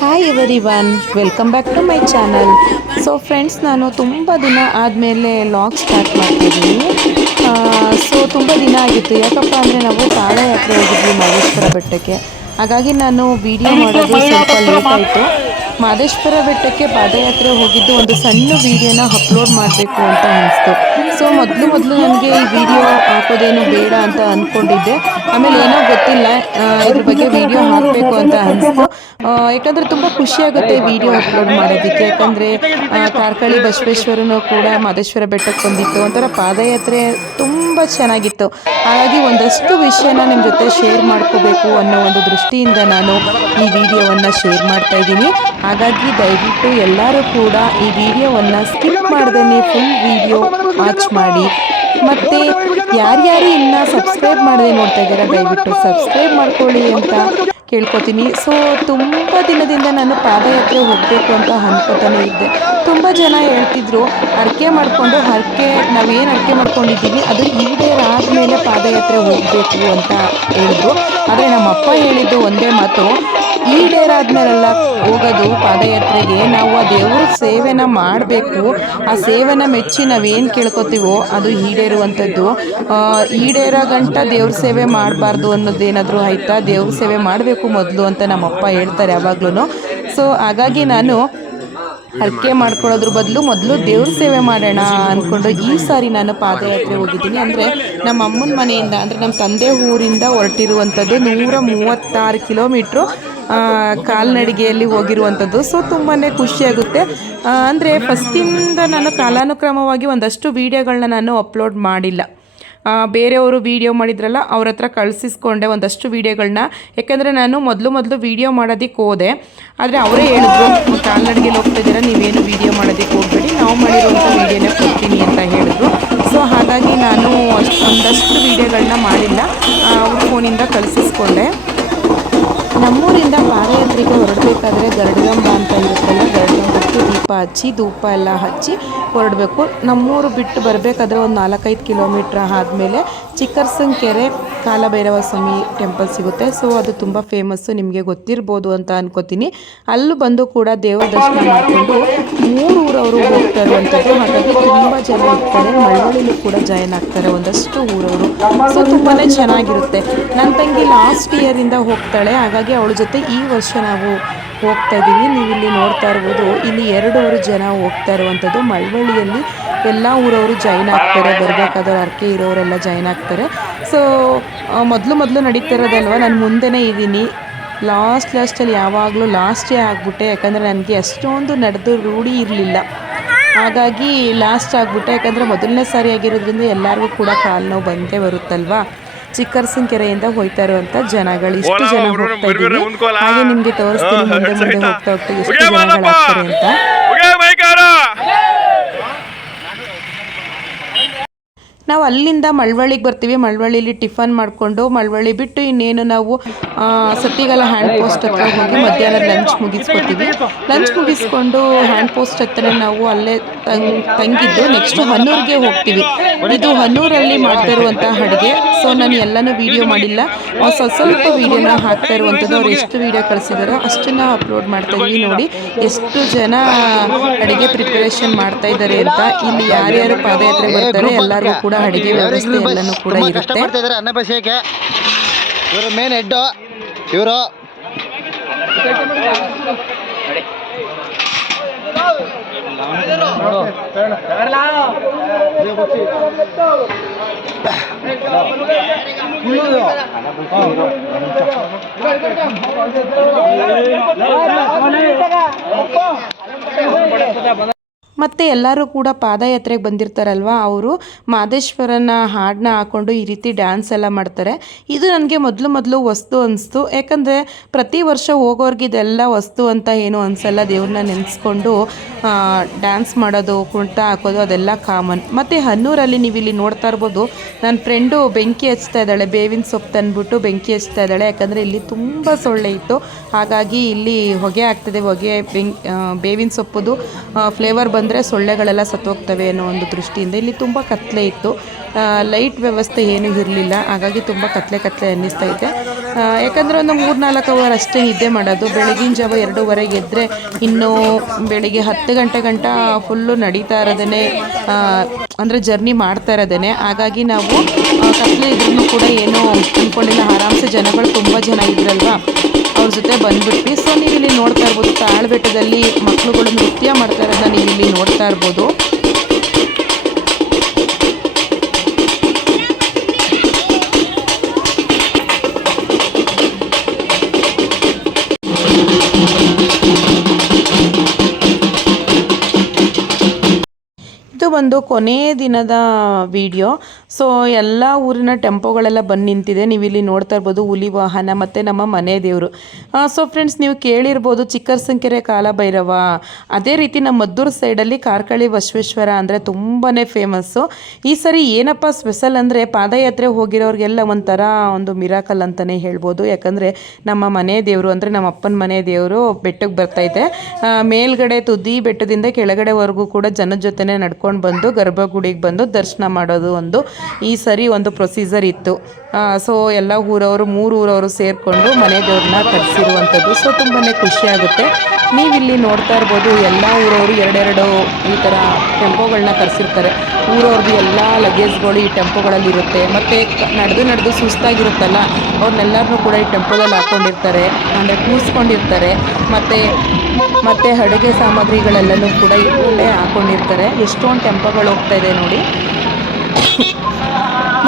Hi everyone welcome back to my channel so friends ನಾನು ತುಂಬ ದಿನ ಆದಮೇಲೆ ಲಾಗ್ ಸ್ಟಾರ್ಟ್ ಮಾಡ್ತಿದ್ದೀನಿ. ಸೊ ತುಂಬ ದಿನ ಆಗಿತ್ತು. ಯಾಕಪ್ಪ ಅಂದರೆ ನಾವು ಪಾದಯಾತ್ರೆ ಹೋಗಿದ್ವಿ ಮಹೇಶ್ವರ ಬೆಟ್ಟಕ್ಕೆ. ಹಾಗಾಗಿ ನಾನು ವಿಡಿಯೋ ಮಾಡೋದು ಸ್ವಲ್ಪ ಲೇಟ್ ಆಯಿತು. ಮಾದೇಶ್ವರ ಬೆಟ್ಟಕ್ಕೆ ಪಾದಯಾತ್ರೆ ಹೋಗಿದ್ದು ಒಂದು ಸಣ್ಣ ವಿಡಿಯೋನ ಅಪ್ಲೋಡ್ ಮಾಡಬೇಕು ಅಂತ ಅನಿಸ್ತು. ಸೊ ಮೊದಲು ಮೊದಲು ನನಗೆ ಈ ವಿಡಿಯೋ ಹಾಕೋದೇನು ಬೇಡ ಅಂತ ಅಂದ್ಕೊಂಡಿದ್ದೆ ಆಮೇಲೆ ಏನೋ ಗೊತ್ತಿಲ್ಲ ಇದ್ರ ಬಗ್ಗೆ ವಿಡಿಯೋ ಹಾಕಬೇಕು ಅಂತ ಅನಿಸ್ತು. ಯಾಕಂದ್ರೆ ತುಂಬ ಖುಷಿಯಾಗುತ್ತೆ ವಿಡಿಯೋ ಅಪ್ಲೋಡ್ ಮಾಡೋದಕ್ಕೆ. ಯಾಕಂದರೆ ಕಾರ್ಕಳಿ ಬಸವೇಶ್ವರನು ಕೂಡ ಮಾದೇಶ್ವರ ಬೆಟ್ಟಕ್ಕೆ ಬಂದಿತ್ತು. ಒಂಥರ ಪಾದಯಾತ್ರೆ ತುಂಬ ಚೆನ್ನಾಗಿತ್ತು. ಹಾಗಾಗಿ ಒಂದಷ್ಟು ವಿಷಯನ ನಿಮ್ಮ ಜೊತೆ ಶೇರ್ ಮಾಡ್ಕೋಬೇಕು ಅನ್ನೋ ಒಂದು ದೃಷ್ಟಿಯಿಂದ ನಾನು ಈ ವಿಡಿಯೋವನ್ನು ಶೇರ್ ಮಾಡ್ತಾ ಇದ್ದೀನಿ. ಹಾಗಾಗಿ ದಯವಿಟ್ಟು ಎಲ್ಲರೂ ಕೂಡ ಈ ವಿಡಿಯೋವನ್ನ ಸ್ಕಿಪ್ ಮಾಡ್ದೇ ಫುಲ್ ವಿಡಿಯೋ ವಾಚ್ ಮಾಡಿ. ಮತ್ತೆ ಯಾರ್ಯಾರು ಇನ್ನ ಸಬ್ಸ್ಕ್ರೈಬ್ ಮಾಡದೆ ನೋಡ್ತಾ ಇದ್ದಾರೆ, ದಯವಿಟ್ಟು ಸಬ್ಸ್ಕ್ರೈಬ್ ಮಾಡ್ಕೊಳ್ಳಿ ಅಂತ ಕೇಳ್ಕೊತೀನಿ. ಸೊ ತುಂಬ ದಿನದಿಂದ ನಾನು ಪಾದಯಾತ್ರೆ ಹೋಗಬೇಕು ಅಂತ ಅನ್ಕೋತಾನೆ ಇದ್ದೆ. ತುಂಬ ಜನ ಹೇಳ್ತಿದ್ರು ಅರ್ಕೆ ಮಾಡಿಕೊಂಡು, ಹರಕೆ, ನಾವೇನು ಅರ್ಕೆ ಮಾಡ್ಕೊಂಡಿದ್ದೀವಿ, ಅದು ಈಡೇರಾದ್ಮೇಲೆ ಪಾದಯಾತ್ರೆ ಹೋಗಬೇಕು ಅಂತ ಹೇಳಿದ್ರು. ಆದರೆ ನಮ್ಮ ಅಪ್ಪ ಹೇಳಿದ್ದು ಒಂದೇ ಮಾತು ಈಡೇರಾದ್ಮೇಲೆಲ್ಲ ಹೋಗೋದು ಪಾದಯಾತ್ರೆಗೆ. ನಾವು ಆ ದೇವ್ರ ಸೇವೆನ ಮಾಡಬೇಕು. ಆ ಸೇವೆನ ಮೆಚ್ಚಿ ನಾವೇನು ಕೇಳ್ಕೊತೀವೋ ಅದು ಈಡೇರುವಂಥದ್ದು. ಈಡೇರೋ ಗಂಟ ದೇವ್ರ ಸೇವೆ ಮಾಡಬಾರ್ದು ಅನ್ನೋದೇನಾದರೂ ಆಯ್ತಾ? ದೇವ್ರ ಸೇವೆ ಮಾಡಬೇಕು ಮೊದಲು ಅಂತ ನಮ್ಮಪ್ಪ ಹೇಳ್ತಾರೆ ಯಾವಾಗ್ಲೂ ಸೊ ಹಾಗಾಗಿ ನಾನು ಹರಕೆ ಮಾಡ್ಕೊಳ್ಳೋದ್ರ ಬದಲು ಮೊದಲು ದೇವ್ರ ಸೇವೆ ಮಾಡೋಣ ಅಂದ್ಕೊಂಡು ಈ ಸಾರಿ ನಾನು ಪಾದಯಾತ್ರೆ ಹೋಗಿದ್ದೀನಿ. ಅಂದರೆ ನಮ್ಮ ಅಮ್ಮನ ಮನೆಯಿಂದ, ಅಂದರೆ ನಮ್ಮ ತಂದೆ ಊರಿಂದ ಹೊರಟಿರುವಂಥದ್ದು ನೂರ ಮೂವತ್ತಾರು ಕಿಲೋಮೀಟ್ರು ಕಾಲ್ನಡಿಗೆಯಲ್ಲಿ ಹೋಗಿರುವಂಥದ್ದು. ಸೊ ತುಂಬಾ ಖುಷಿಯಾಗುತ್ತೆ ಅಂದರೆ ಫಸ್ಟಿಂದ ನಾನು ಕಾಲಾನುಕ್ರಮವಾಗಿ ಒಂದಷ್ಟು ವೀಡಿಯೋಗಳನ್ನ ನಾನು ಅಪ್ಲೋಡ್ ಮಾಡಿಲ್ಲ. ಬೇರೆಯವರು ವೀಡಿಯೋ ಮಾಡಿದ್ರಲ್ಲ, ಅವ್ರ ಹತ್ರ ಕಳಿಸಿಸ್ಕೊಂಡೆ ಒಂದಷ್ಟು ವೀಡಿಯೋಗಳನ್ನ ಯಾಕೆಂದರೆ ನಾನು ಮೊದಲು ಮೊದಲು ವೀಡಿಯೋ ಮಾಡೋದಕ್ಕೆ ಹೋದೆ. ಆದರೆ ಅವರೇ ಹೇಳಿದ್ರು ಕಾಲ್ನಡಿಗೆಯಲ್ಲಿ ಹೋಗ್ತಾ ಇದ್ದೀರಾ, ನೀವೇನು ವೀಡಿಯೋ ಮಾಡೋದಕ್ಕೆ ಹೋಗ್ಬೇಡಿ, ನಾವು ಮಾಡಿರುವಂಥ ವೀಡಿಯೋನೇ ಕೊಡ್ತೀನಿ ಅಂತ ಹೇಳಿದ್ರು. ಸೊ ಹಾಗಾಗಿ ನಾನು ಅಷ್ಟು ಒಂದಷ್ಟು ವೀಡಿಯೋಗಳನ್ನ ಮಾಡಿಲ್ಲ. ಅವ್ರ ಫೋನಿಂದ ಕಳಿಸಿಸ್ಕೊಂಡೆ. ನಮ್ಮೂರಿಂದ ಪಾದಯಾತ್ರೆಗೆ ಹೊರಡಬೇಕಾದ್ರೆ ಗರಡಿಗಂಬ ಅಂತ ಇರುತ್ತಲ್ಲ ಗರಡಗಂಬಕ್ಕೆ ದೀಪ ಹಚ್ಚಿ, ಧೂಪ ಎಲ್ಲ ಹಚ್ಚಿ ಹೊರಡಬೇಕು. ನಮ್ಮೂರು ಬಿಟ್ಟು ಬರಬೇಕಾದ್ರೆ ಒಂದು ನಾಲ್ಕೈದು ಕಿಲೋಮೀಟ್ರ್ ಆದಮೇಲೆ ಚಿಕ್ಕರ್ಸನ್ ಕೆರೆ ಕಾಲಭೈರವ ಸ್ವಾಮಿ ಟೆಂಪಲ್ ಸಿಗುತ್ತೆ. ಸೊ, ಅದು ತುಂಬ ಫೇಮಸ್ಸು. ನಿಮಗೆ ಗೊತ್ತಿರ್ಬೋದು ಅಂತ ಅನ್ಕೋತೀನಿ. ಅಲ್ಲೂ ಬಂದು ಕೂಡ ದೇವರ ದರ್ಶನ ಮಾಡಿಕೊಂಡು ಮೂರು ಊರವರು ಹೋಗ್ತಾ ಇರುವಂಥದ್ದು. ಹಾಗಾಗಿ ತುಂಬ ಜನ ಇರ್ತಾರೆ. ಮಳವಳ್ಳಿಲೂ ಕೂಡ ಜಾಯಿನ್ ಆಗ್ತಾರೆ ಒಂದಷ್ಟು ಊರವರು. ಸೊ ತುಂಬಾ ಚೆನ್ನಾಗಿರುತ್ತೆ. ನನ್ನ ತಂಗಿ ಲಾಸ್ಟ್ ಇಯರಿಂದ ಹೋಗ್ತಾಳೆ. ಹಾಗಾಗಿ ಅವಳ ಜೊತೆ ಈ ವರ್ಷ ನಾವು ಹೋಗ್ತಾ ಇದ್ದೀವಿ. ನೀವು ಇಲ್ಲಿ ನೋಡ್ತಾ ಇರ್ಬೋದು. ಇಲ್ಲಿ ಎರಡೂವರೆ ಜನ ಹೋಗ್ತಾ ಇರುವಂಥದ್ದು ಮಳವಳ್ಳಿಯಲ್ಲಿ. ಎಲ್ಲ ಊರವರು ಜಾಯಿನ್ ಆಗ್ತಾರೆ ಬರಬೇಕಾದ್ರೆ ಅರ್ಕೆ ಇರೋರೆಲ್ಲ ಜಾಯಿನ್ ಆಗ್ತಾರೆ. ಸೊ ಮೊದಲು ಮೊದಲು ನಡೀತಾ ಇರೋದಲ್ವ? ನಾನು ಮುಂದೆನೇ ಇದ್ದೀನಿ. ಲಾಸ್ಟ್ ಲಾಸ್ಟಲ್ಲಿ ಯಾವಾಗಲೂ ಲಾಸ್ಟೇ ಆಗಿಬಿಟ್ಟೆ. ಯಾಕಂದರೆ ನನಗೆ ಅಷ್ಟೊಂದು ನಡೆದು ರೂಢಿ ಇರಲಿಲ್ಲ. ಹಾಗಾಗಿ ಲಾಸ್ಟ್ ಆಗಿಬಿಟ್ಟೆ. ಯಾಕಂದರೆ ಮೊದಲನೇ ಸಾರಿ ಆಗಿರೋದ್ರಿಂದ ಎಲ್ಲರಿಗೂ ಕೂಡ ಕಾಲು ನೋವು ಬಂದೇ ಬರುತ್ತಲ್ವಾ? ಚಿಕ್ಕರ್ಸಿನ ಕೆರೆಯಿಂದ ಹೋಯ್ತಾ ಇರುವಂತ ಜನಗಳು. ಇಷ್ಟು ಜನ ಹೋಗ್ತಾ ಇದ್ದೀವಿ ಹಾಗೆ ನಿಮ್ಗೆ ತೋರಿಸ್ತೀನಿ ಮುಂದೆ ಮುಂದೆ ಹೋಗ್ತಾ ಹೋಗ್ತಾ ಎಷ್ಟು ಜನಗಳಾಗ್ತಾರೆ ಅಂತ ಓಕೆ ಮೈಕಾರ ನಾವು ಅಲ್ಲಿಂದ ಮಳವಳ್ಳಿಗೆ ಬರ್ತೀವಿ. ಮಳವಳ್ಳಿಲಿ ಟಿಫನ್ ಮಾಡಿಕೊಂಡು ಮಳವಳ್ಳಿ ಬಿಟ್ಟು ಇನ್ನೇನು ನಾವು ಸತ್ತಿಗಲ ಹ್ಯಾಂಡ್ ಪೋಸ್ಟ್ ಹತ್ರ ಹೋಗಿ ಮಧ್ಯಾಹ್ನ ಲಂಚ್ ಮುಗಿಸ್ಕೊತೀವಿ. ಲಂಚ್ ಮುಗಿಸ್ಕೊಂಡು ಹ್ಯಾಂಡ್ ಪೋಸ್ಟ್ ಹತ್ರ ನಾವು ಅಲ್ಲೇ ತಂಗ್, ತಂಗಿದ್ದು. ನೆಕ್ಸ್ಟ್ ಹನ್ನೂರಿಗೆ ಹೋಗ್ತೀವಿ. ಇದು ಹನ್ನೂರಲ್ಲಿ ಮಾಡ್ತಾ ಇರುವಂತಹ ಅಡುಗೆ. ಸೊ ನಾನು ಎಲ್ಲನೂ ವಿಡಿಯೋ ಮಾಡಿಲ್ಲ. ಸ್ವಲ್ಪ ಸ್ವಲ್ಪ ವಿಡಿಯೋನ ಹಾಕ್ತಾ ಇರುವಂಥದ್ದು ಅವ್ರು ಎಷ್ಟು ವಿಡಿಯೋ ಕಳಿಸಿದಾರೋ ಅಷ್ಟನ್ನ ಅಪ್ಲೋಡ್ ಮಾಡ್ತಾ ಇದ್ದೀವಿ ನೋಡಿ. ಎಷ್ಟು ಜನ ಅಡುಗೆ ಪ್ರಿಪರೇಷನ್ ಮಾಡ್ತಾ ಇದ್ದಾರೆ ಅಂತ ಇಲ್ಲಿ ಯಾರ್ಯಾರು ಪಾದಯಾತ್ರೆ ಬರ್ತಾರೆ ಎಲ್ಲರಿಗೂ ಕೂಡ ಅಡುಗೆ ವ್ಯವಸ್ಥೆ ಎಲ್ಲನೂ ಕೂಡ ಇರುತ್ತೆ. ಇವರು ಮೇನ್ ಹೆಡ್ ಇವರು ¡Vamos! ¡Vamos! ಮತ್ತು ಎಲ್ಲರೂ ಕೂಡ ಪಾದಯಾತ್ರೆಗೆ ಬಂದಿರ್ತಾರಲ್ವ? ಅವರು ಮಾದೇಶ್ವರನ ಹಾಡನ್ನ ಹಾಕ್ಕೊಂಡು ಈ ರೀತಿ ಡ್ಯಾನ್ಸ್ ಎಲ್ಲ ಮಾಡ್ತಾರೆ. ಇದು ನನಗೆ ಮೊದಲು ಮೊದಲು ವಸ್ತು ಅನಿಸ್ತು. ಯಾಕಂದರೆ ಪ್ರತಿ ವರ್ಷ ಹೋಗೋರ್ಗೆ ಇದೆಲ್ಲ ವಸ್ತು ಅಂತ ಏನು ಅನಿಸಲ್ಲ. ದೇವ್ರನ್ನ ನೆನೆಸ್ಕೊಂಡು ಡ್ಯಾನ್ಸ್ ಮಾಡೋದು ಕುಣಿತ ಹಾಕೋದು ಅದೆಲ್ಲ ಕಾಮನ್ ಮತ್ತು ಹನ್ನೂರಲ್ಲಿ ನೀವು ಇಲ್ಲಿ ನೋಡ್ತಾ ಇರ್ಬೋದು ನನ್ನ ಫ್ರೆಂಡು ಬೆಂಕಿ ಹಚ್ತಾ ಇದ್ದಾಳೆ. ಬೇವಿನ ಸೊಪ್ಪು ತಂದ್ಬಿಟ್ಟು ಬೆಂಕಿ ಹಚ್ತಾ ಇದ್ದಾಳೆ. ಯಾಕಂದರೆ ಇಲ್ಲಿ ತುಂಬ ಸೊಳ್ಳೆ ಇತ್ತು. ಹಾಗಾಗಿ ಇಲ್ಲಿ ಹೊಗೆ ಆಗ್ತದೆ. ಹೊಗೆ, ಬೆಂಕ್ ಬೇವಿನ ಸೊಪ್ಪುದು ಫ್ಲೇವರ್ ಬಂದರೆ ಸೊಳ್ಳೆಗಳೆಲ್ಲ ಸತ್ತೋಗ್ತವೆ ಅನ್ನೋ ಒಂದು ದೃಷ್ಟಿಯಿಂದ ಇಲ್ಲಿ ತುಂಬ ಕತ್ತಲೆ ಇತ್ತು. ಲೈಟ್ ವ್ಯವಸ್ಥೆ ಏನೂ ಇರಲಿಲ್ಲ. ಹಾಗಾಗಿ ತುಂಬ ಕತ್ತಲೆ ಕತ್ತಲೆ ಅನ್ನಿಸ್ತಾ ಇದೆ. ಯಾಕಂದರೆ ಒಂದು ಮೂರು ನಾಲ್ಕು ಅವರ್ ಅಷ್ಟೇ ನಿದ್ದೆ ಮಾಡೋದು. ಬೆಳಗಿನ ಜಾವ ಎರಡೂವರೆಗೆ ಎದ್ದರೆ ಇನ್ನು ಬೆಳಿಗ್ಗೆ ಹತ್ತು ಗಂಟೆ ಗಂಟ ಫುಲ್ಲು ನಡೀತಾ ಇರೋದೇ ಅಂದರೆ ಜರ್ನಿ ಮಾಡ್ತಾ ಇರೋದೇ ಹಾಗಾಗಿ ನಾವು ಕತ್ತಲೆ ಇದ್ರೂ ಕೂಡ ಏನೂ ಅಂದ್ಕೊಂಡಿಲ್ಲ ಆರಾಮ್ಸೆ ಜನಗಳು ತುಂಬ ಜನ ಇದ್ರಲ್ವಾ? ಅವ್ರ ಜೊತೆ ಬಂದ್ಬಿಟ್ವಿ. ಸೊ ನೀವು ಇಲ್ಲಿ ನೋಡ್ತಾ ಇರ್ಬೋದು, ತಾಳ್ಬೆಟ್ಟದಲ್ಲಿ ಮಕ್ಕಳುಗಳು ನೃತ್ಯ ಮಾಡ್ತಾ ಇರೋದನ್ನ ನೀವು ನೋಡ್ತಾ ಇರ್ಬೋದು. ಇದು ಒಂದು ಕೊನೆಯ ದಿನದ ವಿಡಿಯೋ ಸೊ ಎಲ್ಲ ಊರಿನ ಟೆಂಪೋಗಳೆಲ್ಲ ಬಂದು ನಿಂತಿದೆ. ನೀವು ಇಲ್ಲಿ ನೋಡ್ತಾ ಇರ್ಬೋದು ಹುಲಿ ವಾಹನ ಮತ್ತು ನಮ್ಮ ಮನೆ ದೇವರು. ಸೊ ಫ್ರೆಂಡ್ಸ್, ನೀವು ಕೇಳಿರ್ಬೋದು ಚಿಕ್ಕರಸಂಕೆರೆ ಕಾಲಭೈರವ. ಅದೇ ರೀತಿ ನಮ್ಮ ಮದ್ದೂರು ಸೈಡಲ್ಲಿ ಕಾರ್ಕಳಿ ಬಸವೇಶ್ವರ ಅಂದರೆ ತುಂಬಾ ಫೇಮಸ್ಸು. ಈ ಸರಿ ಏನಪ್ಪ ಸ್ಪೆಷಲ್ ಅಂದರೆ ಪಾದಯಾತ್ರೆ ಹೋಗಿರೋರಿಗೆಲ್ಲ ಒಂಥರ ಒಂದು ಮಿರಾಕಲ್ ಅಂತಲೇ ಹೇಳ್ಬೋದು. ಯಾಕಂದರೆ ನಮ್ಮ ಮನೆ ದೇವರು ಅಂದರೆ ನಮ್ಮ ಅಪ್ಪನ ಮನೆ ದೇವರು ಬೆಟ್ಟಕ್ಕೆ ಬರ್ತೈತೆ ಮೇಲ್ಗಡೆ ತುದಿ ಬೆಟ್ಟದಿಂದ ಕೆಳಗಡೆವರೆಗೂ ಕೂಡ ಜನ ಜೊತೆನೇ ನಡ್ಕೊಂಡು ಬಂದು ಗರ್ಭಗುಡಿಗೆ ಬಂದು ದರ್ಶನ ಮಾಡೋದು ಒಂದು ಈ ಸರಿ ಒಂದು ಪ್ರೊಸೀಜರ್ ಇತ್ತು. ಸೊ ಎಲ್ಲ ಊರವರು, ಮೂರು ಊರವರು ಸೇರಿಕೊಂಡು ಮನೆ ದೇವ್ರನ್ನ ಕರೆಸಿರುವಂಥದ್ದು ಸೊ ತುಂಬಾ ಖುಷಿ ಆಗುತ್ತೆ. ನೀವಿಲ್ಲಿ ನೋಡ್ತಾ ಇರ್ಬೋದು, ಎಲ್ಲ ಊರವರು ಎರಡೆರಡು ಈ ಥರ ಟೆಂಪೋಗಳನ್ನ ಕರೆಸಿರ್ತಾರೆ ಊರವ್ರದ್ದು ಎಲ್ಲ ಲಗೇಜ್ಗಳು ಈ ಟೆಂಪೋಗಳಲ್ಲಿ ಇರುತ್ತೆ. ಮತ್ತು ನಡೆದು ನಡೆದು ಸುಸ್ತಾಗಿರುತ್ತಲ್ಲ ಅವ್ರನ್ನೆಲ್ಲರನ್ನೂ ಕೂಡ ಈ ಟೆಂಪೋದಲ್ಲಿ ಹಾಕ್ಕೊಂಡಿರ್ತಾರೆ ಅಂದರೆ ಕೂರಿಸ್ಕೊಂಡಿರ್ತಾರೆ. ಮತ್ತು ಮತ್ತು ಅಡುಗೆ ಸಾಮಗ್ರಿಗಳೆಲ್ಲನೂ ಕೂಡ ಇಲ್ಲೇ ಹಾಕ್ಕೊಂಡಿರ್ತಾರೆ ಎಷ್ಟೊಂದು ಟೆಂಪೋಗಳು ಹೋಗ್ತಾ ಇದೆ ನೋಡಿ.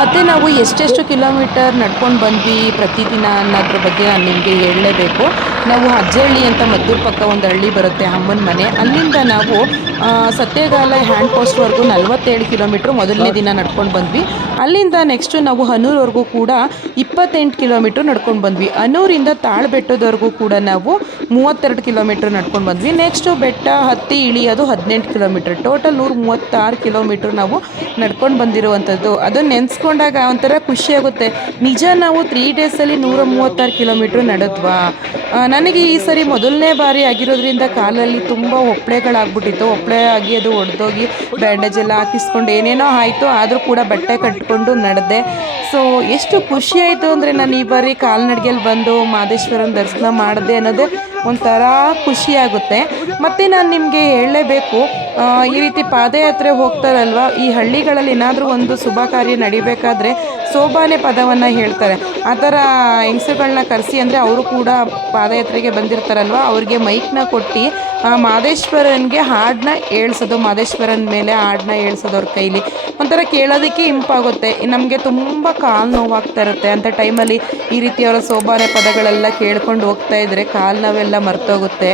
ಮತ್ತು ನಾವು ಎಷ್ಟೆಷ್ಟು ಕಿಲೋಮೀಟರ್ ನಡ್ಕೊಂಡು ಬಂದ್ವಿ ಪ್ರತಿದಿನ ಅನ್ನೋದ್ರ ಬಗ್ಗೆ ನಾನು ನಿಮಗೆ ಹೇಳಲೇಬೇಕು. ನಾವು ಅಜ್ಜಹಳ್ಳಿ ಅಂತ ಮದ್ದೂರು ಪಕ್ಕ ಒಂದು ಹಳ್ಳಿ ಬರುತ್ತೆ ಅಮ್ಮನ ಮನೆ. ಅಲ್ಲಿಂದ ನಾವು ಸತ್ಯಗಾಲ ಹ್ಯಾಂಡ್ ಪೋಸ್ಟ್ವರೆಗೂ ನಲ್ವತ್ತೇಳು ಕಿಲೋಮೀಟ್ರ್ ಮೊದಲನೇ ದಿನ ನಡ್ಕೊಂಡು ಬಂದ್ವಿ. ಅಲ್ಲಿಂದ ನೆಕ್ಸ್ಟು ನಾವು ಹನೂರ್ವರೆಗೂ ಕೂಡ ಇಪ್ಪತ್ತೆಂಟು ಕಿಲೋಮೀಟ್ರ್ ನಡ್ಕೊಂಡು ಬಂದ್ವಿ. ಹನೂರಿಂದ ತಾಳ್ಬೆಟ್ಟದವರೆಗೂ ಕೂಡ ನಾವು ಮೂವತ್ತೆರಡು ಕಿಲೋಮೀಟ್ರ್ ನಡ್ಕೊಂಡು ಬಂದ್ವಿ. ನೆಕ್ಸ್ಟು ಬೆಟ್ಟ ಹತ್ತಿ ಇಳಿಯೋದು ಹದಿನೆಂಟು ಕಿಲೋಮೀಟ್ರ್. ಟೋಟಲ್ ನೂರ ಮೂವತ್ತಾರು ಕಿಲೋಮೀಟ್ರ್ ನಾವು ನಡ್ಕೊಂಡು ಬಂದಿರುವಂಥದ್ದು. ಅದನ್ನು ನೆನೆಸ್ಕೊಂಡಾಗ ಒಂಥರ ಖುಷಿಯಾಗುತ್ತೆ ನಿಜ ನಾವು ತ್ರೀ ಡೇಸಲ್ಲಿ ನೂರ ಮೂವತ್ತಾರು ಕಿಲೋಮೀಟ್ರ್ ನಡೆದ್ವಾ? ನನಗೆ ಈ ಸರಿ ಮೊದಲನೇ ಬಾರಿ ಆಗಿರೋದ್ರಿಂದ ಕಾಲಲ್ಲಿ ತುಂಬ ಒಪ್ಪಳೆಗಳಾಗ್ಬಿಟ್ಟಿತ್ತು. ಒಪ್ಪಳೆ ಆಗಿ ಅದು ಒಡೆದೋಗಿ ಬ್ಯಾಂಡೇಜ್ ಎಲ್ಲ ಹಾಕಿಸ್ಕೊಂಡು ಏನೇನೋ ಆಯಿತು, ಆದರೂ ಕೂಡ ಬಟ್ಟೆ ಕಟ್ಕೊಂಡು ನಡೆದೆ. ಸೊ ಎಷ್ಟು ಖುಷಿ ಆಯಿತು ಅಂದರೆ ನಾನು ಈ ಬಾರಿ ಕಾಲ್ನಡಿಗೆಯಲ್ಲಿ ಬಂದು ಮಾದೇಶ್ವರನ ದರ್ಶನ ಮಾಡಿದೆ ಅನ್ನೋದೇ ಒಂಥರ ಖುಷಿಯಾಗುತ್ತೆ ಮತ್ತು ನಾನು ನಿಮಗೆ ಹೇಳಲೇಬೇಕು ಈ ರೀತಿ ಪಾದಯಾತ್ರೆ ಹೋಗ್ತಾರಲ್ವ? ಈ ಹಳ್ಳಿಗಳಲ್ಲಿ ಏನಾದರೂ ಒಂದು ಶುಭ ಕಾರ್ಯ ನಡಿಬೇಕಾದ್ರೆ ಸೋಬಾನೆ ಪದವನ್ನು ಹೇಳ್ತಾರೆ. ಆ ಥರ ಹೆಂಗಸುಗಳನ್ನ ಕರೆಸಿ ಅಂದರೆ ಅವರು ಕೂಡ ಪಾದಯಾತ್ರೆಗೆ ಬಂದಿರ್ತಾರಲ್ವ? ಅವ್ರಿಗೆ ಮೈಕ್ನ ಕೊಟ್ಟು ಮಾದೇಶ್ವರನಿಗೆ ಹಾಡನ್ನ ಹೇಳ್ಸೋದು, ಮಾದೇಶ್ವರನ ಮೇಲೆ ಹಾಡನ್ನ ಹೇಳ್ಸೋದು ಅವ್ರ ಕೈಲಿ. ಒಂಥರ ಕೇಳೋದಕ್ಕೆ ಇಂಪಾಗುತ್ತೆ. ನಮಗೆ ತುಂಬ ಕಾಲು ನೋವಾಗ್ತಾ ಇರುತ್ತೆ. ಅಂಥ ಟೈಮಲ್ಲಿ ಈ ರೀತಿ ಅವರ ಸೋಬಾನೆ ಪದಗಳೆಲ್ಲ ಕೇಳ್ಕೊಂಡು ಹೋಗ್ತಾ ಇದ್ರೆ ಕಾಲು ನೋವೆಲ್ಲ ಮರ್ತೋಗುತ್ತೆ.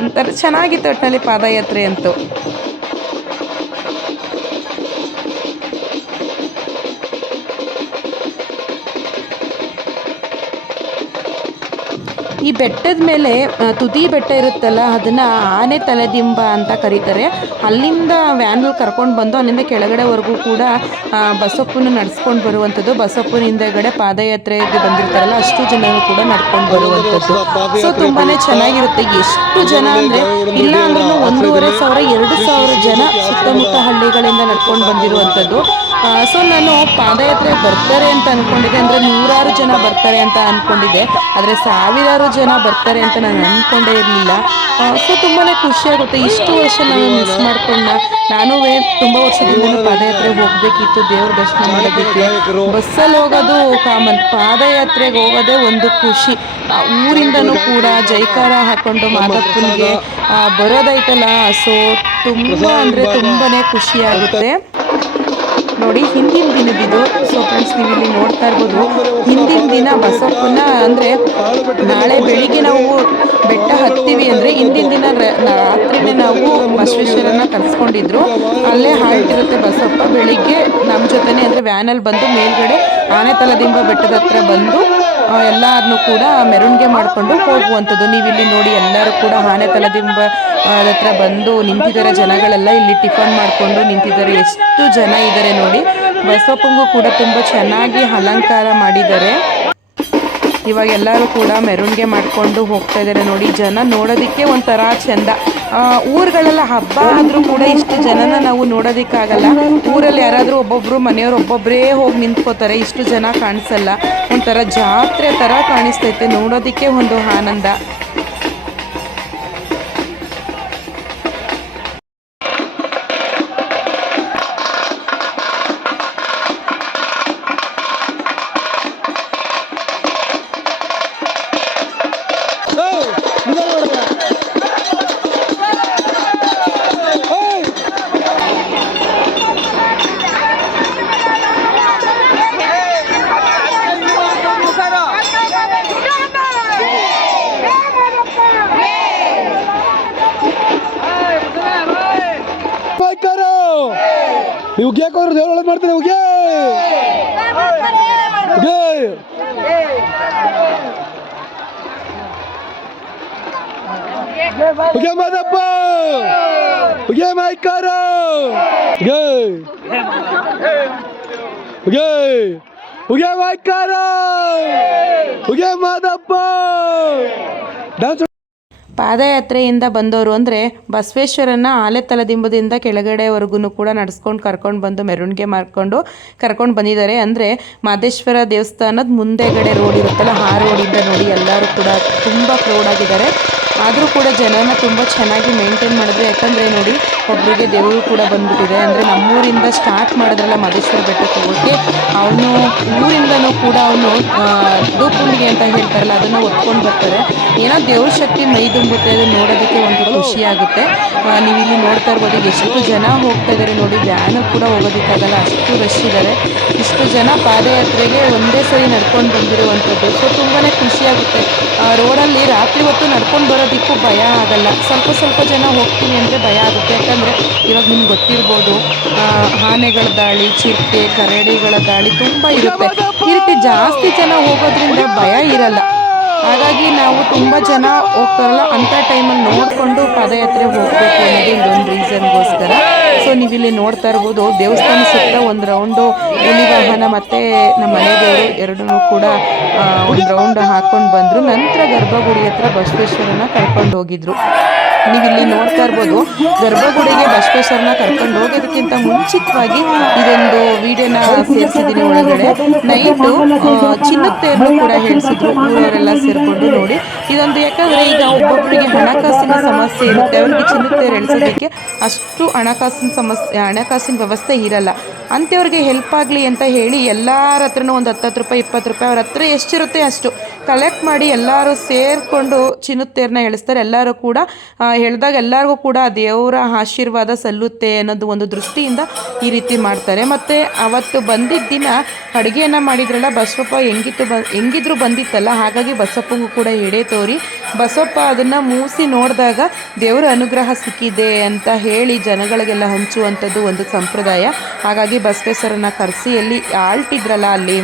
ಒಂಥರ ಚೆನ್ನಾಗಿತ್ತು ಒಟ್ಟಿನಲ್ಲಿ ಪಾದಯಾತ್ರೆ ಅಂತೂ. ಈ ಬೆಟ್ಟದ ಮೇಲೆ ತುದಿ ಬೆಟ್ಟ ಇರುತ್ತಲ್ಲ, ಅದನ್ನ ಆನೆ ತಲೆದಿಂಬ ಅಂತ ಕರೀತಾರೆ. ಅಲ್ಲಿಂದ ವ್ಯಾನಲ್ಲಿ ಕರ್ಕೊಂಡು ಬಂದು ಅಲ್ಲಿಂದ ಕೆಳಗಡೆವರೆಗೂ ಕೂಡ ಬಸಪ್ಪನ ನಡ್ಸ್ಕೊಂಡು ಬರುವಂಥದ್ದು. ಬಸಪ್ಪನ ಹಿಂದೆಗಡೆ ಪಾದಯಾತ್ರೆಗೆ ಬಂದಿರ್ತಾರಲ್ಲ, ಅಷ್ಟು ಜನರು ಕೂಡ ನಡ್ಕೊಂಡು ಬರುವಂಥದ್ದು. ಸೊ ತುಂಬಾನೇ ಚೆನ್ನಾಗಿರುತ್ತೆ. ಎಷ್ಟು ಜನ ಅಂದರೆ, ಇಲ್ಲ ಅಂದ್ರೂ ಒಂದೂವರೆ ಸಾವಿರ, ಎರಡು ಸಾವಿರ ಜನ ಸುತ್ತಮುತ್ತ ಹಳ್ಳಿಗಳಿಂದ ನಡ್ಕೊಂಡು ಬಂದಿರುವಂಥದ್ದು. ಸೊ ನಾನು ಪಾದಯಾತ್ರೆ ಬರ್ತಾರೆ ಅಂತ ಅನ್ಕೊಂಡಿದ್ದೆ. ಅಂದ್ರೆ ನೂರಾರು ಜನ ಬರ್ತಾರೆ ಅಂತ ಅನ್ಕೊಂಡಿದ್ದೆ. ಆದರೆ ಸಾವಿರಾರು ಜನ ಬರ್ತಾರೆ ಅಂತ ನಾನು ಅಂದ್ಕೊಂಡೇ ಇರಲಿಲ್ಲ. ಸೊ ತುಂಬಾ ಖುಷಿಯಾಗುತ್ತೆ ಇಷ್ಟು ವರ್ಷ ನಾನು ಮಿಸ್ ಮಾಡ್ಕೊಂಡ. ನಾನು ತುಂಬ ವರ್ಷದಿಂದ ಪಾದಯಾತ್ರೆಗೆ ಹೋಗಬೇಕಿತ್ತು. ದೇವ್ರ ದರ್ಶನ ಮಾಡೋದಕ್ಕೆ. ಬಸ್ಸಲ್ಲಿ ಹೋಗೋದು ಕಾಮನ್ ಪಾದಯಾತ್ರೆಗೆ ಹೋಗೋದೇ ಒಂದು ಖುಷಿ. ಊರಿಂದನೂ ಕೂಡ ಜೈಕಾರ ಹಾಕೊಂಡು ಆ, ಬರೋದೈತಲ್ಲ. ಸೊ ತುಂಬ ಅಂದರೆ ತುಂಬಾ ಖುಷಿಯಾಗುತ್ತೆ ನೋಡಿ, ಹಿಂದಿನ ದಿನದಿದು ಸೊ ಫ್ರೆಂಡ್ಸ್ ನೀವು ಇಲ್ಲಿ ನೋಡ್ತಾ ಇರ್ಬೋದು. ಹಿಂದಿನ ದಿನ ಬಸಪ್ಪನ ಅಂದರೆ ನಾಳೆ ಬೆಳಿಗ್ಗೆ ನಾವು ಬೆಟ್ಟ ಹತ್ತೀವಿ ಅಂದರೆ ಹಿಂದಿನ ದಿನ ರಾತ್ರಿನೇ ನಾವು ಬಸವೇಶ್ವರನ ಕರ್ಸ್ಕೊಂಡಿದ್ರು. ಅಲ್ಲೇ ಹಾಲ್ಟ್ ಇರುತ್ತೆ ಬಸಪ್ಪ ಬೆಳಿಗ್ಗೆ. ನಮ್ಮ ಜೊತೆನೇ ಅಂದರೆ ವ್ಯಾನಲ್ಲಿ ಬಂದು ಮೇಲ್ಗಡೆ ಆನೆ ತಲದಿಂಬ ಬೆಟ್ಟದ ಹತ್ರ ಬಂದು ಎಲ್ಲಾರನ್ನೂ ಕೂಡ ಮೆರವಣಿಗೆ ಮಾಡಿಕೊಂಡು ಹೋಗುವಂಥದ್ದು. ನೀವಿಲ್ಲಿ ನೋಡಿ ಎಲ್ಲರೂ ಕೂಡ ಆನೆ ತಲದಿಂಬ ಆ, ಹತ್ರ ಬಂದು ನಿಂತಿದ್ದಾರೆ ಜನಗಳೆಲ್ಲ. ಇಲ್ಲಿ ಟಿಫನ್ ಮಾಡಿಕೊಂಡು ನಿಂತಿದ್ದಾರೆ. ಎಷ್ಟು ಜನ ಇದ್ದಾರೆ ನೋಡಿ. ಬಸವಪ್ಪಂಗು ಕೂಡ ತುಂಬ ಚೆನ್ನಾಗಿ ಅಲಂಕಾರ ಮಾಡಿದ್ದಾರೆ. ಇವಾಗ ಎಲ್ಲರೂ ಕೂಡ ಮೆರವಣಿಗೆ ಮಾಡಿಕೊಂಡು ಹೋಗ್ತಾ ಇದ್ದಾರೆ ನೋಡಿ. ಜನ ನೋಡೋದಕ್ಕೆ ಒಂಥರ ಚೆಂದ. ಊರುಗಳೆಲ್ಲ ಹಬ್ಬ ಆದರೂ ಕೂಡ ಇಷ್ಟು ಜನನ ನಾವು ನೋಡೋದಕ್ಕಾಗಲ್ಲ. ಊರಲ್ಲಿ ಯಾರಾದರೂ ಒಬ್ಬೊಬ್ರು ಮನೆಯವರು ಒಬ್ಬೊಬ್ಬರೇ ಹೋಗಿ ನಿಂತ್ಕೋತಾರೆ. ಇಷ್ಟು ಜನ ಕಾಣಿಸಲ್ಲ. ಒಂಥರ ಜಾತ್ರೆ ಥರ ಕಾಣಿಸ್ತೈತೆ. ನೋಡೋದಕ್ಕೆ ಒಂದು ಆನಂದ. ನೀವು ಗೇಕೋರು ದೇವ್ರ ಒಳಗೆ ಮಾಡ್ತಾರೆ ಹೋಗಿ ಹೋಗಿ ಮಾದಪ್ಪ! ಮಾಯ್ಕಾರ! ಮಾಯ್ಕಾರು ಹೋಗಿ ಹೋಗಿ ಮಾಯ್ಕಾರ! ಹೋಗಿ ಮಾದಪ್ಪ! ಡ್ಯಾನ್ಸ್ ಪಾದಯಾತ್ರೆಯಿಂದ ಬಂದವರು ಅಂದರೆ ಬಸವೇಶ್ವರನ ಆಲೆ ತಲದಿಂಬದಿಂದ ಕೆಳಗಡೆವರೆಗೂ ಕೂಡ ನಡೆಸ್ಕೊಂಡು ಕರ್ಕೊಂಡು ಬಂದು ಮೆರವಣಿಗೆ ಮಾಡಿಕೊಂಡು ಕರ್ಕೊಂಡು ಬಂದಿದ್ದಾರೆ. ಅಂದರೆ ಮಾದೇಶ್ವರ ದೇವಸ್ಥಾನದ ಮುಂದೆಗಡೆ ರೋಡ್ ಇರುತ್ತಲ್ಲ, ಆ ರೋಡಿಂದ ನೋಡಿ ಎಲ್ಲರೂ ಕೂಡ ತುಂಬ ಕ್ರೌಡ್ ಆಗಿದ್ದಾರೆ. ಆದರೂ ಕೂಡ ಜನನ ತುಂಬ ಚೆನ್ನಾಗಿ ಮೇಂಟೈನ್ ಮಾಡಿದ್ರು ಯಾಕಂದರೆ ನೋಡಿ ಒಬ್ಬರಿಗೆ ದೇವರು ಕೂಡ ಬಂದ್ಬಿಟ್ಟಿದೆ. ಅಂದರೆ ನಮ್ಮೂರಿಂದ ಸ್ಟಾರ್ಟ್ ಮಾಡಿದ್ರಲ್ಲ ಮಧೇಶ್ವರ ಬೆಟ್ಟಕ್ಕೆ ಹೋಗೋಕ್ಕೆ ಅವನು ಊರಿಂದನೂ ಕೂಡ ಅವನು ದೂಪುಂಡಿಗೆ ಅಂತ ಹೇಳ್ತಾರಲ್ಲ ಅದನ್ನು ಒತ್ಕೊಂಡು ಬರ್ತಾರೆ. ಏನೋ ದೇವ್ರ ಶಕ್ತಿ ಮೈದುಂಬುತ್ತೆ ಅದನ್ನು ಅದು ನೋಡೋದಕ್ಕೆ ಒಂದು ಖುಷಿ ಆಗುತ್ತೆ. ಆ, ನೀವು ಇಲ್ಲಿ ನೋಡ್ತಾ ಇರ್ಬೋದು ಎಷ್ಟು ಜನ ಹೋಗ್ತಾ ಇದ್ದಾರೆ ನೋಡಿ ವ್ಯಾನು ಕೂಡ ಹೋಗೋದಕ್ಕಾಗಲ್ಲ ಅಷ್ಟು ರಶ್ ಇದ್ದಾರೆ ಇಷ್ಟು ಜನ ಪಾದಯಾತ್ರೆಗೆ ಒಂದೇ ಸರಿ ನಡ್ಕೊಂಡು ಬಂದಿರುವಂಥದ್ದು. ಸೊ ತುಂಬಾ ಖುಷಿಯಾಗುತ್ತೆ ಆ, ರೋಡಲ್ಲಿ ರಾತ್ರಿ ಹೊತ್ತು ನಡ್ಕೊಂಡು ಬರೋದಕ್ಕೂ ಭಯ ಆಗಲ್ಲ. ಸ್ವಲ್ಪ ಸ್ವಲ್ಪ ಜನ ಹೋಗ್ತೀನಿ ಅಂದರೆ ಭಯ ಆಗುತ್ತೆ. ಯಾಕಂದರೆ ಇವಾಗ ನಿಮ್ಗೆ ಗೊತ್ತಿರ್ಬೋದು ಆನೆಗಳ ದಾಳಿ ಚಿರತೆ ಕರಡಿಗಳ ದಾಳಿ ತುಂಬ ಇರುತ್ತೆ. ಈ ರೀತಿ ಜಾಸ್ತಿ ಜನ ಹೋಗೋದ್ರಿಂದ ಭಯ ಇರಲ್ಲ. ಹಾಗಾಗಿ ನಾವು ತುಂಬ ಜನ ಹೋಗ್ತಾರಲ್ಲ ಅಂಥ ಟೈಮಲ್ಲಿ ನೋಡಿಕೊಂಡು ಪಾದಯಾತ್ರೆ ಹೋಗಬೇಕು ಅನ್ನೋದು ಇದೊಂದು ರೀಸನ್ಗೋಸ್ಕರ ಸೊ ನೀವು ಇಲ್ಲಿ ನೋಡ್ತಾ ಇರ್ಬೋದು, ದೇವಸ್ಥಾನ ಸುತ್ತ ಒಂದು ರೌಂಡು ಹುಲಿ ವಾಹನ ಮತ್ತು ನಮ್ಮ ಮನೆಯವರು ಎರಡೂ ಕೂಡ ಒಂದು ರೌಂಡ್ ಹಾಕೊಂಡು ಬಂದರು. ನಂತರ ಗರ್ಭಗುಡಿ ಹತ್ರ ಬಸವೇಶ್ವರನ ಕರ್ಕೊಂಡು ಹೋಗಿದ್ರು. ನೀವು ಇಲ್ಲಿ ನೋಡ್ತಾ ಇರ್ಬೋದು, ಗರ್ಭಗುಡಿಗೆ ಬಸವೇಶ್ವರನ ಕರ್ಕೊಂಡು ಹೋಗೋದಕ್ಕಿಂತ ಮುಂಚಿತವಾಗಿ ಇದೊಂದು ವಿಡಿಯೋನ ಸೇರಿಸಿದ್ದೀನಿ ಒಳಗಡೆ. ನೈಟು ಚಿನ್ನದ ಕೂಡ ಹೇಳಿಸಿದ್ರು ಊರವರೆಲ್ಲ ಸೇರಿಕೊಂಡು ನೋಡಿ. ಇದೊಂದು ಯಾಕಂದ್ರೆ ಈಗ ಒಬ್ಬೊಬ್ಬರಿಗೆ ಹಣಕಾಸಿನ ಸಮಸ್ಯೆ ಇರುತ್ತೆ, ಅವರಿಗೆ ತೇರು ಅಷ್ಟು ಹಣಕಾಸಿನ ಸಮಸ್ಯೆ, ಹಣಕಾಸಿನ ವ್ಯವಸ್ಥೆ ಇರಲ್ಲ. ಅಂಥವ್ರಿಗೆ ಹೆಲ್ಪ್ ಆಗಲಿ ಅಂತ ಹೇಳಿ ಎಲ್ಲರ ಹತ್ರನೂ ಒಂದು ಹತ್ತತ್ತು ರೂಪಾಯಿ, ಇಪ್ಪತ್ತು ರೂಪಾಯಿ ಅವ್ರ ಹತ್ರ ಎಷ್ಟಿರುತ್ತೆ ಅಷ್ಟು. ಕಲೆಕ್ಟ್ ಮಾಡಿ ಎಲ್ಲರೂ ಸೇರಿಕೊಂಡು ಚಿನ್ನದ ಎಳಿಸ್ತಾರೆ. ಎಲ್ಲರೂ ಕೂಡ ಆ, ಎಳ್ದಾಗ ಎಲ್ಲರಿಗೂ ಕೂಡ ದೇವರ ಆಶೀರ್ವಾದ ಸಲ್ಲುತ್ತೆ ಅನ್ನೋದು ಒಂದು ದೃಷ್ಟಿಯಿಂದ ಈ ರೀತಿ ಮಾಡ್ತಾರೆ. ಮತ್ತು ಅವತ್ತು ಬಂದಿದ್ದ ದಿನ ಅಡುಗೆಯನ್ನು ಮಾಡಿದ್ರಲ್ಲ ಬಸವಪ್ಪ ಹೆಂಗಿತ್ತು ಬ ಹೆಂಗಿದ್ರು ಬಂದಿತ್ತಲ್ಲ ಹಾಗಾಗಿ ಬಸಪ್ಪಗೂ ಕೂಡ ಎಡೆ ತೋರಿ ಬಸಪ್ಪ ಅದನ್ನು ಮೂಸಿ ನೋಡಿದಾಗ ದೇವರ ಅನುಗ್ರಹ ಸಿಕ್ಕಿದೆ ಅಂತ ಹೇಳಿ ಜನಗಳಿಗೆಲ್ಲ ಹಂಚುವಂಥದ್ದು ಒಂದು ಸಂಪ್ರದಾಯ. ಹಾಗಾಗಿ ಬಸವೇಶ್ವರನ ಕರೆಸಿ ಎಲ್ಲಿ ಆಲ್ಟಿದ್ರಲ್ಲ ಅಲ್ಲಿ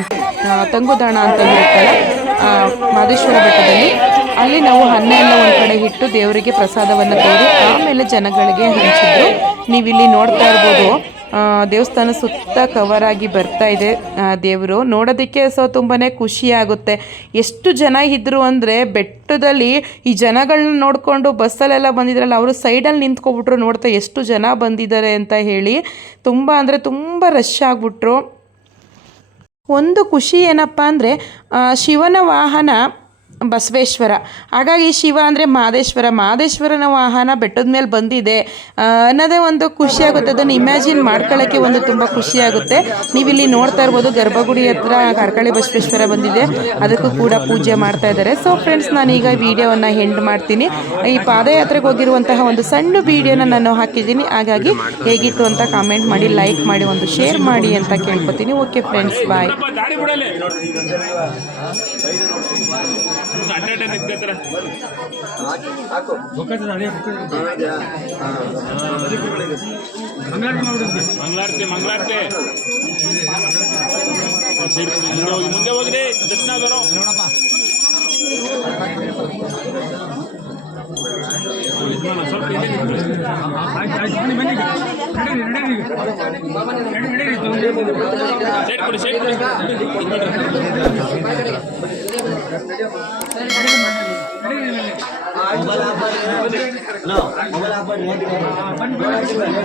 ತಂಗುದಾಣ ಅಂತ ಹೇಳ್ತಾರೆ ಮಾದೇಶ್ವರ ಬೆಟ್ಟದಲ್ಲಿ. ಅಲ್ಲಿ ನಾವು ಅನ್ನ ಎಲ್ಲ ಒಂದು ಕಡೆ ಇಟ್ಟು ದೇವರಿಗೆ ಪ್ರಸಾದವನ್ನು ತೋರಿ, ಆಮೇಲೆ ಜನಗಳಿಗೆ ಹಂಚಿದ್ರು. ನೀವಿಲ್ಲಿ ನೋಡ್ತಾ ಇರ್ಬೋದು ದೇವಸ್ಥಾನ ಸುತ್ತ ಕವರ್ ಆಗಿ ಬರ್ತಾ ಇದೆ ದೇವರು. ನೋಡೋದಕ್ಕೆ ಸೊ ತುಂಬಾ ಖುಷಿ ಆಗುತ್ತೆ. ಎಷ್ಟು ಜನ ಇದ್ದರು ಅಂದರೆ ಬೆಟ್ಟದಲ್ಲಿ ಈ ಜನಗಳನ್ನ ನೋಡಿಕೊಂಡು ಬಸ್ಸಲ್ಲೆಲ್ಲ ಬಂದಿದ್ರಲ್ಲ, ಅವರು ಸೈಡಲ್ಲಿ ನಿಂತ್ಕೊಬಿಟ್ರು ನೋಡ್ತಾ ಎಷ್ಟು ಜನ ಬಂದಿದ್ದಾರೆ ಅಂತ ಹೇಳಿ ತುಂಬ ಅಂದರೆ ತುಂಬ ರಶ್ ಆಗಿಬಿಟ್ರು. ಒಂದು ಖುಷಿ ಏನಪ್ಪ ಅಂದರೆ ಶಿವನ ವಾಹನ ಬಸವೇಶ್ವರ. ಹಾಗಾಗಿ ಶಿವ ಅಂದರೆ ಮಾದೇಶ್ವರ. ಮಹದೇಶ್ವರನ ವಾಹನ ಬೆಟ್ಟದ ಮೇಲೆ ಬಂದಿದೆ. ಅನ್ನೋದೇ ಒಂದು ಖುಷಿ ಆಗುತ್ತೆ. ಅದನ್ನು ಇಮ್ಯಾಜಿನ್ ಮಾಡ್ಕೊಳ್ಳೋಕ್ಕೆ ಒಂದು ತುಂಬ ಖುಷಿಯಾಗುತ್ತೆ ನೀವಿಲ್ಲಿ ನೋಡ್ತಾ ಇರ್ಬೋದು, ಗರ್ಭಗುಡಿ ಹತ್ರ ಕಾರ್ಕಳಿ ಬಸವೇಶ್ವರ ಬಂದಿದೆ. ಅದಕ್ಕೂ ಕೂಡ ಪೂಜೆ ಮಾಡ್ತಾ ಇದ್ದಾರೆ. ಸೊ ಫ್ರೆಂಡ್ಸ್ ನಾನೀಗ ವಿಡಿಯೋವನ್ನು ಹೆಂಡ್ ಮಾಡ್ತೀನಿ. ಈ ಪಾದಯಾತ್ರೆಗೆ ಹೋಗಿರುವಂತಹ ಒಂದು ಸಣ್ಣ ವಿಡಿಯೋನ ನಾನು ಹಾಕಿದ್ದೀನಿ. ಹಾಗಾಗಿ ಹೇಗಿತ್ತು ಅಂತ ಕಾಮೆಂಟ್ ಮಾಡಿ ಲೈಕ್ ಮಾಡಿ, ಒಂದು ಶೇರ್ ಮಾಡಿ ಅಂತ ಕೇಳ್ಕೊತೀನಿ. ಓಕೆ ಫ್ರೆಂಡ್ಸ್ ಬಾಯ್ ಮಂಗಳಾರತಿ ಮಂಗಳಾರತಿ. ಮುಂದೆ ಹೋಗಿ ಮುಂದೆ ಹೋಗ್ರಿ ಸ್ವಲ್ಪ ಹಿಂದೆ ನಿಂತ್ಕೊಳ್ಳಿ. ಸೈಡ್ ಕೊಡಿ ಸೈಡ್ ಕೊಡಿ